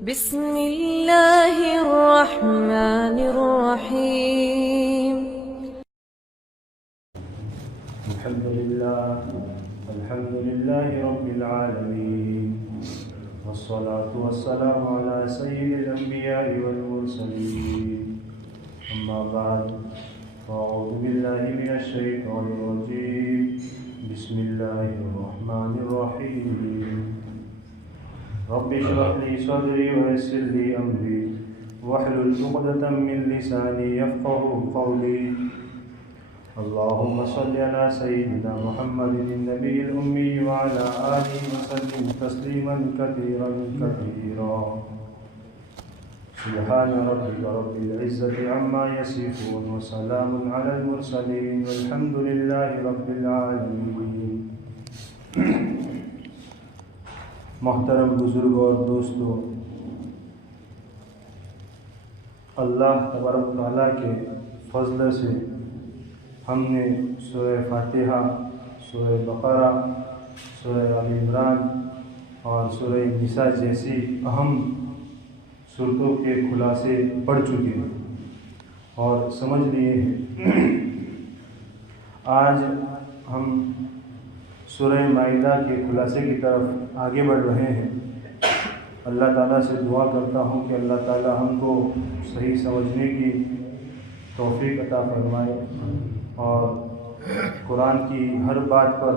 بسم الله الرحمن الرحيم. الحمد لله رب العالمين، والصلاة والسلام على سيد الأنبياء والمرسلين. أما بعد، فأعوذ بالله من الشيطان الرجيم. بسم الله الرحمن الرحيم. رب اشرح لي صدري ويسر لي أمري واحلل عقدة من لساني يفقهوا قولي. اللهم صل على سيدنا محمد النبي الأمي وعلى آله وسلم تسليما كثيرا كثيرا. سبحان ربك رب العزة عما يصفون وسلام على المرسلين والحمد لله رب العالمين. محترم بزرگوں اور دوستوں، اللہ تبارک و تعالیٰ کے فضل سے ہم نے سورہ فاتحہ، سورہ بقرہ، سورہ آل عمران اور سورہ نساء جیسی اہم صورتوں کے خلاصے پڑھ چکے ہیں اور سمجھ لیے ہیں۔ آج ہم سورہ مائدہ کے خلاصے کی طرف آگے بڑھ رہے ہیں۔ اللہ تعالیٰ سے دعا کرتا ہوں کہ اللہ تعالیٰ ہم کو صحیح سمجھنے کی توفیق عطا فرمائے اور قرآن کی ہر بات پر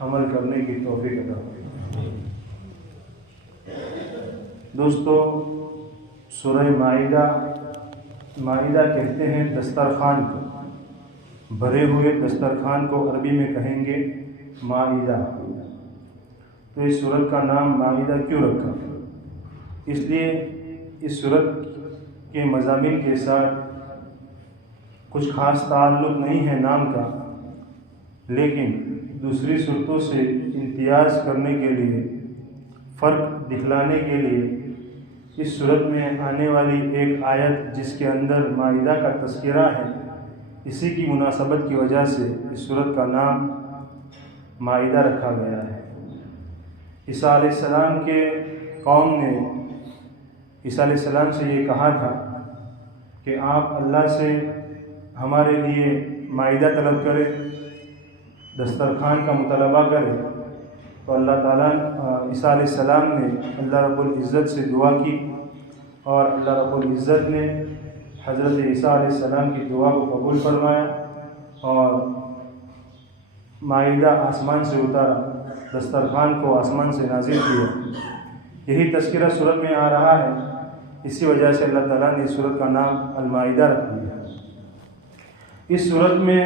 عمل کرنے کی توفیق عطا فرمائے۔ دوستو، سورہ مائدہ کہتے ہیں دسترخوان کو، بھرے ہوئے دسترخوان کو عربی میں کہیں گے مائدہ۔ تو اس سورت کا نام مائدہ کیوں رکھا؟ اس لیے اس سورت کے مضامین کے ساتھ کچھ خاص تعلق نہیں ہے نام کا، لیکن دوسری صورتوں سے امتیاز کرنے کے لیے، فرق دکھلانے کے لیے اس صورت میں آنے والی ایک آیت جس کے اندر مائدہ کا تذکرہ ہے، اسی کی مناسبت کی وجہ سے اس صورت کا نام مائدہ رکھا گیا ہے۔ عیسیٰ علیہ السلام کے قوم نے عیسیٰ علیہ السلام سے یہ کہا تھا کہ آپ اللہ سے ہمارے لیے مائدہ طلب کریں، دسترخوان کا مطالبہ کریں۔ تو اللہ تعالیٰ عیسیٰ علیہ السلام نے اللہ رب العزت سے دعا کی اور اللہ رب العزت نے حضرت عیسیٰ علیہ السلام کی دعا کو قبول فرمایا اور مائدہ آسمان سے اتارا، دسترخوان کو آسمان سے نازل کیا۔ یہی تذکرہ سورت میں آ رہا ہے، اسی وجہ سے اللہ تعالیٰ نے اس سورت کا نام المائدہ رکھ دیا۔ اس سورت میں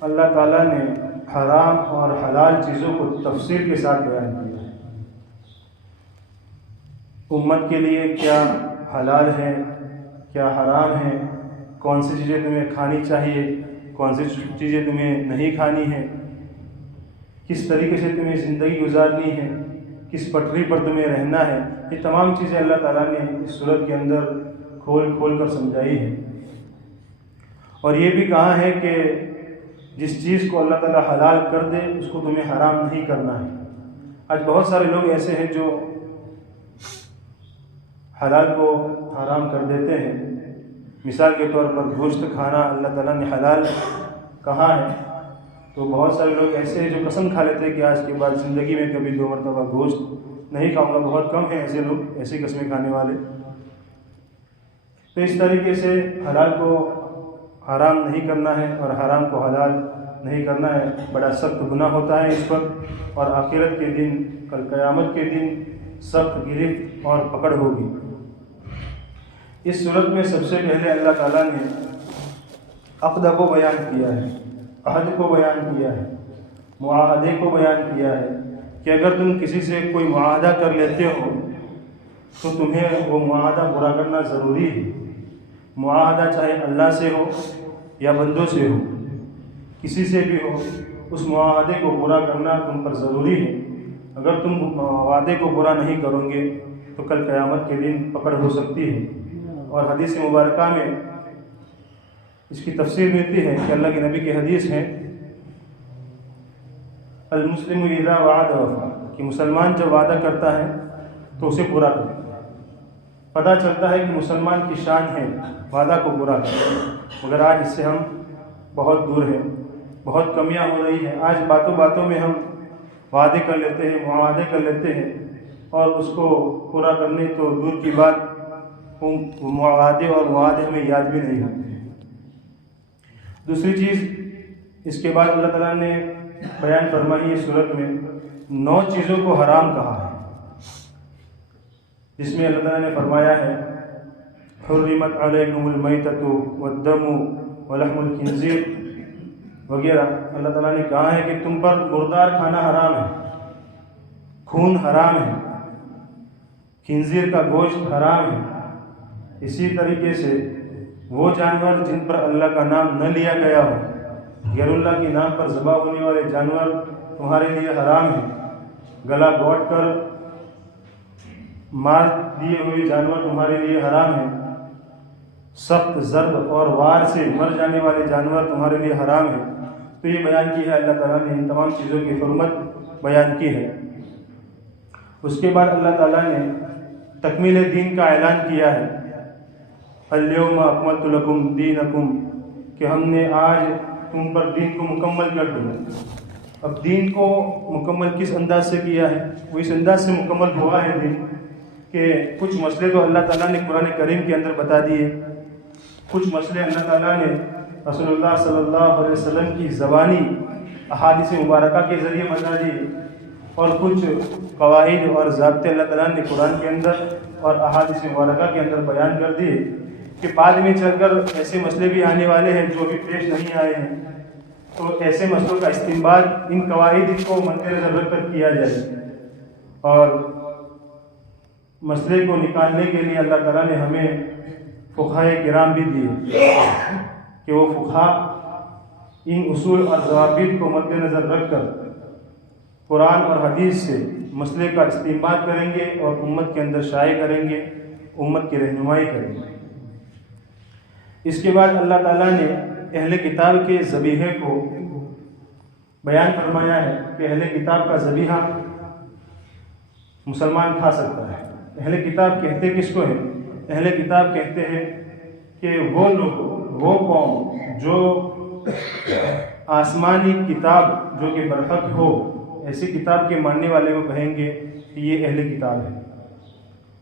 اللہ تعالیٰ نے حرام اور حلال چیزوں کو تفصیل کے ساتھ بیان کیا ہے۔ امت کے لیے کیا حلال ہے، کیا حرام ہے، کون سی چیزیں تمہیں کھانی چاہیے، کون سی چیزیں تمہیں نہیں کھانی ہیں، کس طریقے سے تمہیں زندگی گزارنی ہے، کس پٹری پر تمہیں رہنا ہے، یہ تمام چیزیں اللہ تعالیٰ نے اس صورت کے اندر کھول کر سمجھائی ہے۔ اور یہ بھی کہا ہے کہ جس چیز کو اللہ تعالیٰ حلال کر دے اس کو تمہیں حرام نہیں کرنا ہے۔ آج بہت سارے لوگ ایسے ہیں جو حلال کو حرام کر دیتے ہیں۔ مثال کے طور پر گوشت کھانا اللہ تعالیٰ نے حلال کہا ہے، تو بہت سارے لوگ ایسے ہیں جو قسم کھا لیتے ہیں کہ آج کے بعد زندگی میں کبھی 2 مرتبہ گوشت نہیں کھاؤں گا۔ بہت کم ہیں ایسے لوگ، ایسی قسمیں کھانے والے۔ تو اس طریقے سے حلال کو حرام نہیں کرنا ہے اور حرام کو حلال نہیں کرنا ہے، بڑا سخت گناہ ہوتا ہے اس پر، اور آخرت کے دن، کل قیامت کے دن سخت گرفت اور پکڑ ہوگی۔ اس صورت میں سب سے پہلے اللہ تعالیٰ نے عقد کو بیان کیا ہے، عہد کو بیان کیا ہے، معاہدے کو بیان کیا ہے کہ اگر تم کسی سے کوئی معاہدہ کر لیتے ہو تو تمہیں وہ معاہدہ پورا کرنا ضروری ہے۔ معاہدہ چاہے اللہ سے ہو یا بندوں سے ہو، کسی سے بھی ہو، اس معاہدے کو پورا کرنا تم پر ضروری ہے۔ اگر تم وعدے کو پورا نہیں کرو گے تو کل قیامت کے دن پکڑ ہو سکتی ہے۔ اور حدیث مبارکہ میں اس کی تفسیر ملتی ہے کہ اللہ کے نبی کی حدیث ہے، المسلم اذا وعد وفا، کہ مسلمان جب وعدہ کرتا ہے تو اسے پورا کرتا ہے۔ پتہ چلتا ہے کہ مسلمان کی شان ہے وعدہ کو پورا کرنا، مگر آج اس سے ہم بہت دور ہیں، بہت کمیاں ہو رہی ہیں۔ آج باتوں باتوں میں ہم وعدے کر لیتے ہیں، معاہدے کر لیتے ہیں، اور اس کو پورا کرنے تو دور کی بات، معاہدے اور معاہدے ہمیں یاد بھی نہیں ہوتے ہیں۔ دوسری چیز اس کے بعد اللہ تعالیٰ نے بیان فرمائی ہے سورت میں 9 چیزوں کو حرام کہا ہے، جس میں اللہ تعالیٰ نے فرمایا ہے حرمت علیکم المیتۃ والدم ولحم الخنزیر وغیرہ۔ اللہ تعالیٰ نے کہا ہے کہ تم پر مردار کھانا حرام ہے، خون حرام ہے، خنزیر کا گوشت حرام ہے۔ اسی طریقے سے وہ جانور جن پر اللہ کا نام نہ لیا گیا ہو، غیر اللہ کے نام پر ذبح ہونے والے جانور تمہارے لیے حرام ہیں۔ گلا گھونٹ کر مار دیے ہوئے جانور تمہارے لیے حرام ہیں۔ سخت ضرب اور وار سے مر جانے والے جانور تمہارے لیے حرام ہیں۔ تو یہ بیان کی ہے اللہ تعالیٰ نے، ان تمام چیزوں کی حرمت بیان کی ہے۔ اس کے بعد اللہ تعالیٰ نے تکمیل دین کا اعلان کیا ہے، الیوم اکملت لکم دینکم، کہ ہم نے آج تم پر دین کو مکمل کر دیا۔ اب دین کو مکمل کس انداز سے کیا ہے؟ وہ اس انداز سے مکمل ہوا ہے دین کہ کچھ مسئلے تو اللہ تعالیٰ نے قرآن کریم کے اندر بتا دیے، کچھ مسئلے اللہ تعالیٰ نے رسول اللہ صلی اللہ علیہ وسلم کی زبانی احادیث مبارکہ کے ذریعے بتا دیے، اور کچھ قواعد اور ضابطے اللہ تعالیٰ نے قرآن کے اندر اور احادیث مبارکہ کے اندر بیان کر دیے کہ بعد میں چل کر ایسے مسئلے بھی آنے والے ہیں جو ابھی پیش نہیں آئے ہیں، تو ایسے مسئلوں کا استنباط ان قواعد کو مد نظر رکھ کر کیا جائے، اور مسئلے کو نکالنے کے لیے اللہ تعالیٰ نے ہمیں فقہائے کرام بھی دیے کہ وہ فقہاء ان اصول اور ضوابط کو مد نظر رکھ کر قرآن اور حدیث سے مسئلے کا استنباط کریں گے اور امت کے اندر شائع کریں گے، امت کی رہنمائی کریں گے۔ اس کے بعد اللہ تعالیٰ نے اہل کتاب کے ذبیحے کو بیان فرمایا ہے کہ اہل کتاب کا ذبیحہ مسلمان کھا سکتا ہے۔ اہل کتاب کہتے کس کو ہیں؟ اہل کتاب کہتے ہیں کہ وہ لوگ، وہ قوم جو آسمانی کتاب جو کہ برحق ہو، ایسی کتاب کے ماننے والے کو کہیں گے کہ یہ اہل کتاب ہے۔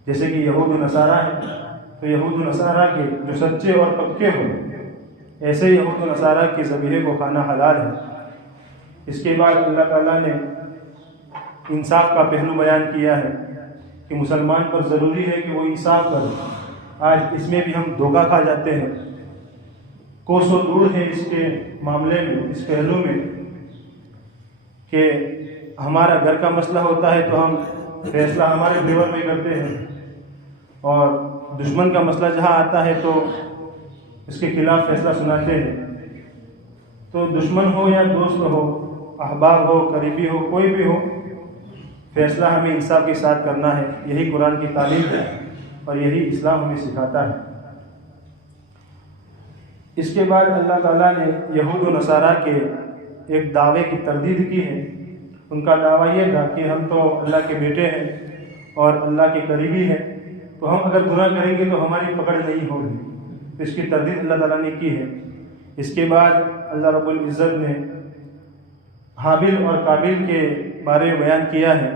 جیسے کہ یہود و نصارہ ہے، تو یہود و نصارہ کے جو سچے اور پکے ہوں، ایسے یہود و نصارہ کے ذبیحے کو کھانا حلال ہے۔ اس کے بعد اللہ تعالیٰ نے انصاف کا پہلو بیان کیا ہے کہ مسلمان پر ضروری ہے کہ وہ انصاف کرے۔ آج اس میں بھی ہم دھوکہ کھا جاتے ہیں، کوسوں دور ہے اس کے معاملے میں، اس پہلو میں کہ ہمارا گھر کا مسئلہ ہوتا ہے تو ہم فیصلہ ہمارے فیور میں کرتے ہیں، اور دشمن کا مسئلہ جہاں آتا ہے تو اس کے خلاف فیصلہ سناتے ہیں۔ تو دشمن ہو یا دوست ہو، احباب ہو، قریبی ہو، کوئی بھی ہو، فیصلہ ہمیں انصاف کے ساتھ کرنا ہے۔ یہی قرآن کی تعلیم ہے اور یہی اسلام ہمیں سکھاتا ہے۔ اس کے بعد اللہ تعالیٰ نے یہود و نصارہ کے ایک دعوے کی تردید کی ہے۔ ان کا دعویٰ یہ تھا کہ ہم تو اللہ کے بیٹے ہیں اور اللہ کے قریبی ہیں، تو ہم اگر گناہ کریں گے تو ہماری پکڑ نہیں ہوگی۔ تو اس کی تردید اللہ تعالیٰ نے کی ہے۔ اس کے بعد اللہ رب العزت نے حابل اور قابل کے بارے میں بیان کیا ہے۔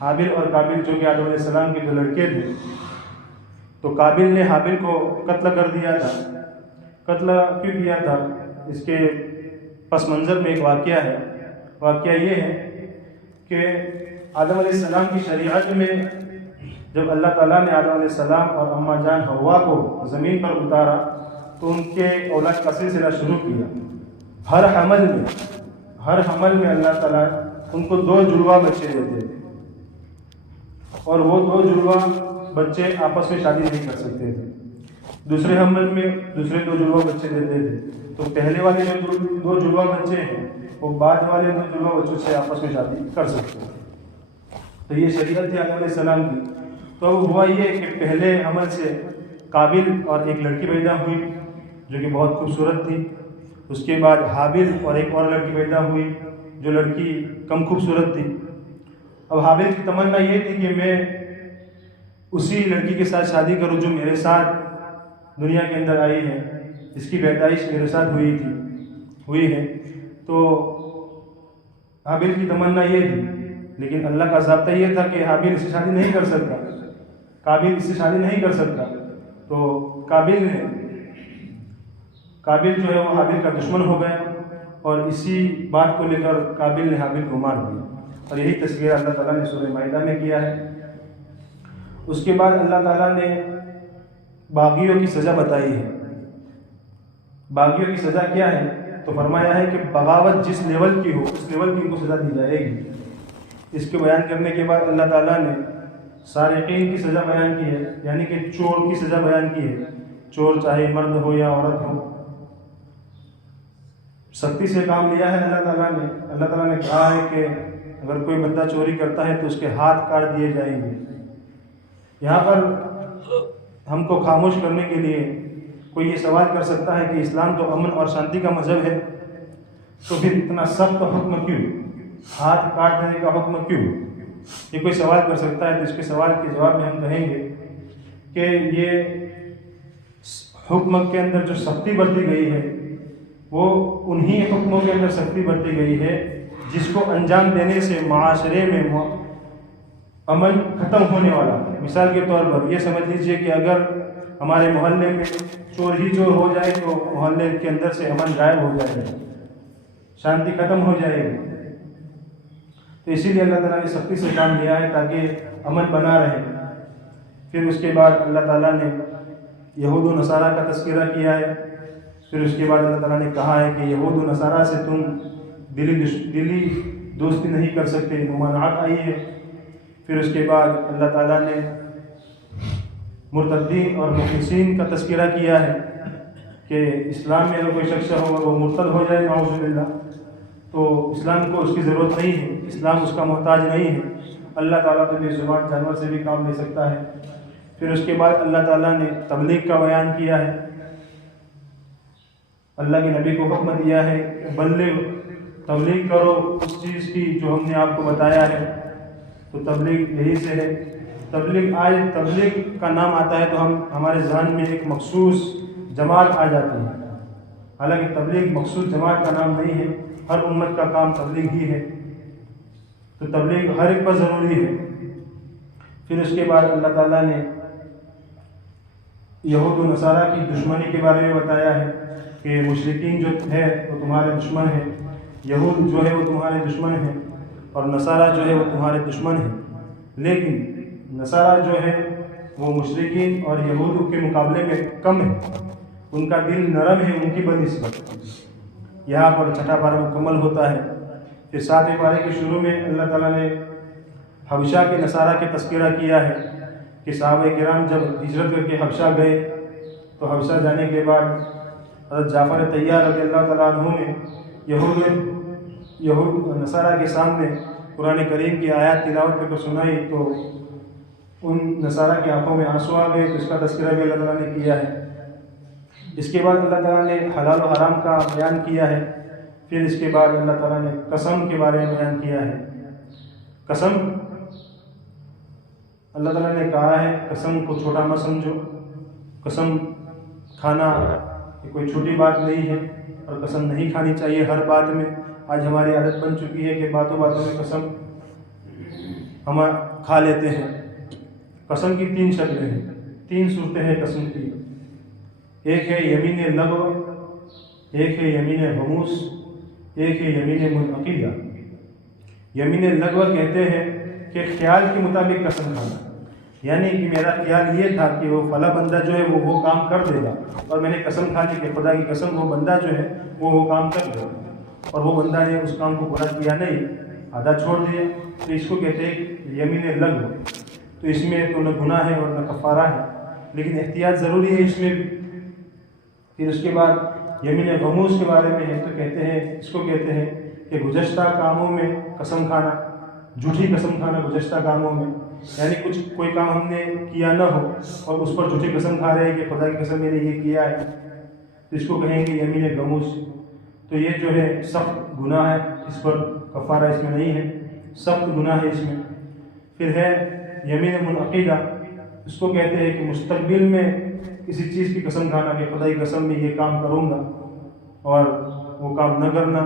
حابل اور قابل جو کہ آدم علیہ السلام کے 2 لڑکے تھے، تو قابل نے حابل کو قتل کر دیا تھا۔ قتل کیوں کیا تھا؟ اس کے پس منظر میں ایک واقعہ ہے۔ واقعہ یہ ہے کہ آدم علیہ السلام کی شریعت میں جب اللہ تعالیٰ نے آدم علیہ السلام اور اماں جان حوا کو زمین پر اتارا تو ان کے اولاد کا سلسلہ شروع کیا۔ ہر حمل میں اللہ تعالیٰ ان کو 2 جڑواں بچے دیتے تھے، اور وہ 2 جڑواں بچے آپس میں شادی نہیں کر سکتے تھے۔ دوسرے حمل میں دوسرے 2 جڑواں بچے دیتے تھے، تو پہلے والے جو 2 جڑواں بچے ہیں وہ بعد والے 2 جڑواں بچوں سے آپس میں شادی کر سکتے ہیں۔ تو یہ شریعت تھی آدم علیہ السلام کی۔ تو ہوا یہ کہ پہلے حمل سے قابل اور ایک لڑکی پیدا ہوئی جو کہ بہت خوبصورت تھی۔ اس کے بعد حابل اور ایک اور لڑکی پیدا ہوئی جو لڑکی کم خوبصورت تھی۔ اب حابل کی تمنا یہ تھی کہ میں اسی لڑکی کے ساتھ شادی کروں جو میرے ساتھ دنیا کے اندر آئی ہے، اس کی پیدائش میرے ساتھ ہوئی ہے۔ تو حابیل کی تمنا یہ تھی، لیکن اللہ کا ضابطہ یہ تھا کہ حابیل اس سے شادی نہیں کر سکتا، قابیل اس سے شادی نہیں کر سکتا۔ تو قابیل جو ہے وہ حابیل کا دشمن ہو گیا، اور اسی بات کو لے کر قابیل نے حابیل کو مار دیا، اور یہی تذکرہ اللہ تعالیٰ نے سورہ مائدہ میں کیا ہے۔ اس کے بعد اللہ تعالیٰ نے باغیوں کی سزا بتائی ہے۔ باغیوں کی سزا کیا ہے؟ تو فرمایا ہے کہ بغاوت جس لیول کی ہو اس لیول کی ان کو سزا دی جائے گی۔ اس کے بیان کرنے کے بعد اللہ تعالیٰ نے سارقین کی سزا بیان کی ہے، یعنی کہ چور کی سزا بیان کی ہے۔ چور چاہے مرد ہو یا عورت ہو، سختی سے کام لیا ہے اللہ تعالیٰ نے۔ اللہ تعالیٰ نے کہا ہے کہ اگر کوئی بندہ چوری کرتا ہے تو اس کے ہاتھ کاٹ دیے جائیں گے۔ یہاں پر ہم کو خاموش کرنے کے لیے کوئی یہ سوال کر سکتا ہے کہ اسلام تو امن اور شانتی کا مذہب ہے، تو پھر اتنا سخت حکم کیوں، ہاتھ کاٹ دینے کا حکم کیوں؟ یہ کوئی سوال کر سکتا ہے۔ تو اس کے سوال کے جواب میں ہم کہیں گے کہ یہ حکم کے اندر جو سختی برتی گئی ہے وہ انہی حکموں کے اندر سختی برتی گئی ہے جس کو انجام دینے سے معاشرے میں امن ختم ہونے والا ہے۔ مثال کے طور پر یہ سمجھ لیجئے کہ اگر ہمارے محلے میں چور ہو جائے تو محلے کے اندر سے امن غائب ہو جائے گا، شانتی ختم ہو جائے گی۔ تو اسی لیے اللہ تعالیٰ نے سختی سے کام لیا ہے تاکہ امن بنا رہے۔ پھر اس کے بعد اللہ تعالیٰ نے یہود و نصارہ کا تذکرہ کیا ہے۔ پھر اس کے بعد اللہ تعالیٰ نے کہا ہے کہ یہود و نصارہ سے تم دلی دوستی نہیں کر سکتے، ممانعت آئی ہے۔ پھر اس کے بعد اللہ تعالیٰ نے مرتدین اور مخلصین کا تذکرہ کیا ہے کہ اسلام میں اگر کوئی شخص ہو اور وہ مرتد ہو جائے نعوذ باللہ، تو اسلام کو اس کی ضرورت نہیں ہے، اسلام اس کا محتاج نہیں ہے۔ اللہ تعالیٰ تو بے زبان جانور سے بھی کام لے سکتا ہے۔ پھر اس کے بعد اللہ تعالیٰ نے تبلیغ کا بیان کیا ہے۔ اللہ کے نبی کو حکم دیا ہے بلغ، تبلیغ کرو اس چیز کی جو ہم نے آپ کو بتایا ہے۔ تو تبلیغ یہی سے ہے۔ تبلیغ کا نام آتا ہے تو ہمارے ذہن میں ایک مخصوص جماعت آ جاتی ہے، حالانکہ تبلیغ مخصوص جماعت کا نام نہیں ہے، ہر امت کا کام تبلیغ ہی ہے۔ تو تبلیغ ہر ایک پر ضروری ہے۔ پھر اس کے بعد اللہ تعالیٰ نے یہود و نصارہ کی دشمنی کے بارے میں بتایا ہے کہ مشرکین جو ہے وہ تمہارے دشمن ہیں، یہود جو ہے وہ تمہارے دشمن ہیں، اور نصارہ جو ہے وہ تمہارے دشمن ہیں۔ لیکن نصارہ جو ہے وہ مشرکین اور یہود کے مقابلے میں کم ہے، ان کا دل نرم ہے ان کی بنسبت۔ یہاں پر چھٹا پارہ مکمل ہوتا ہے۔ پھر 7ویں پارے کے شروع میں اللہ تعالیٰ نے حبشہ کے نصارہ کے تذکرہ کیا ہے کہ صحابہ کرام جب ہجرت کر کے حبشہ گئے تو حبشہ جانے کے بعد حضرت جعفر طیار رضی اللہ تعالیٰ عنہ نے یہود نصارہ کے سامنے قرآن کریم کی آیات تلاوت کر کے سنائی تو ان نصارہ کی آنکھوں میں آنسو آ گئے۔ تو اس کا تذکرہ بھی اللہ تعالیٰ نے کیا ہے۔ اس کے بعد اللہ تعالیٰ نے حلال و حرام کا بیان کیا ہے۔ پھر اس کے بعد اللہ تعالیٰ نے قسم کے بارے میں بیان کیا ہے۔ قسم اللہ تعالیٰ نے کہا ہے قسم کو چھوٹا مت سمجھو، قسم کھانا کوئی چھوٹی بات نہیں ہے، اور قسم نہیں کھانی چاہیے ہر بات میں۔ آج ہماری عادت بن چکی ہے کہ باتوں باتوں میں قسم ہم کھا لیتے ہیں۔ قسم کی 3 شکلیں ہیں، 3 صورتیں ہیں قسم کی۔ ایک ہے یمین لغو، ایک ہے یمین غموس، ایک ہے یمین منعقدہ۔ یمین لغو کہتے ہیں کہ خیال کے مطابق قسم کھانا، یعنی کہ میرا خیال یہ تھا کہ وہ فلاں بندہ جو ہے وہ کام کر دے گا، اور میں نے قسم کھا لی کہ خدا کی قسم وہ بندہ جو ہے وہ کام کر دے گا، اور وہ بندہ نے اس کام کو پورا کیا نہیں، آدھا چھوڑ دیا۔ تو اس کو کہتے ہیں یمین لغو۔ تو اس میں تو نہ گناہ ہے اور نہ کفارہ ہے، لیکن احتیاط ضروری ہے اس میں بھی۔ پھر اس کے بعد یمین غموس کے بارے میں ہے تو کہتے ہیں، اس کو کہتے ہیں کہ گزشتہ کاموں میں قسم کھانا، جھوٹی قسم کھانا گزشتہ کاموں میں، یعنی کوئی کام ہم نے کیا نہ ہو اور اس پر جھوٹی قسم کھا رہے ہیں کہ خدا کی قسم میں نے یہ کیا ہے، تو اس کو کہیں گے یمین غموس۔ تو یہ جو ہے سخت گناہ ہے، اس پر کفارہ اس میں نہیں ہے، سخت گناہ ہے اس میں۔ پھر ہے یمین منعقدہ۔ اس کو کہتے ہیں کہ مستقبل میں کسی چیز کی قسم کھانا کہ خدائی قسم میں یہ کام کروں گا اور وہ کام نہ کرنا،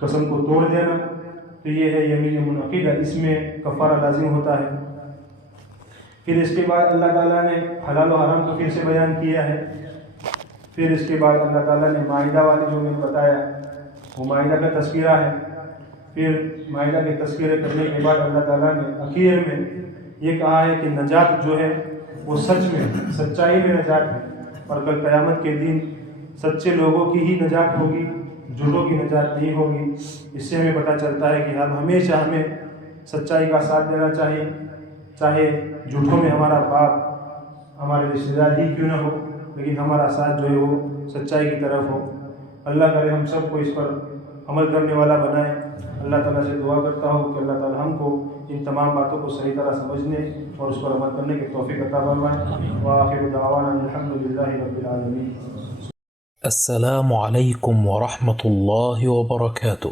قسم کو توڑ دینا، تو یہ ہے یمین منعقدہ، اس میں کفارہ لازم ہوتا ہے۔ پھر اس کے بعد اللہ تعالیٰ نے حلال و حرام کو پھر سے بیان کیا ہے۔ پھر اس کے بعد اللہ تعالیٰ نے معاہدہ والی جو میں نے بتایا وہ معاہدہ کا تذکرہ ہے۔ پھر معاہدہ کے تذکرے کرنے کے بعد اللہ تعالیٰ نے اخیر میں یہ کہا ہے کہ نجات جو ہے وہ سچ میں، سچائی میں نجات ہے، اور کل قیامت کے دن سچے لوگوں کی ہی نجات ہوگی، جھوٹوں کی نجات نہیں ہوگی۔ اس سے ہمیں پتہ چلتا ہے کہ ہمیشہ ہمیں سچائی کا ساتھ دینا چاہیے، چاہے جھوٹوں میں ہمارا باپ ہمارے رشتہ دار ہی کیوں نہ ہو، لیکن ہمارا ساتھ جو ہے وہ سچائی کی طرف ہو۔ اللہ کرے ہم سب کو اس پر عمل کرنے والا بنائے۔ اللہ تعالیٰ سے دعا کرتا ہوں کہ اللہ تعالیٰ ہم کو ان تمام باتوں کو صحیح طرح سمجھنے اور اس پر عمل کرنے کی توفیق عطا فرمائے۔ وآخر دعوانا الحمد للہ رب العالمین۔ السلام علیکم ورحمۃ اللہ وبرکاتہ۔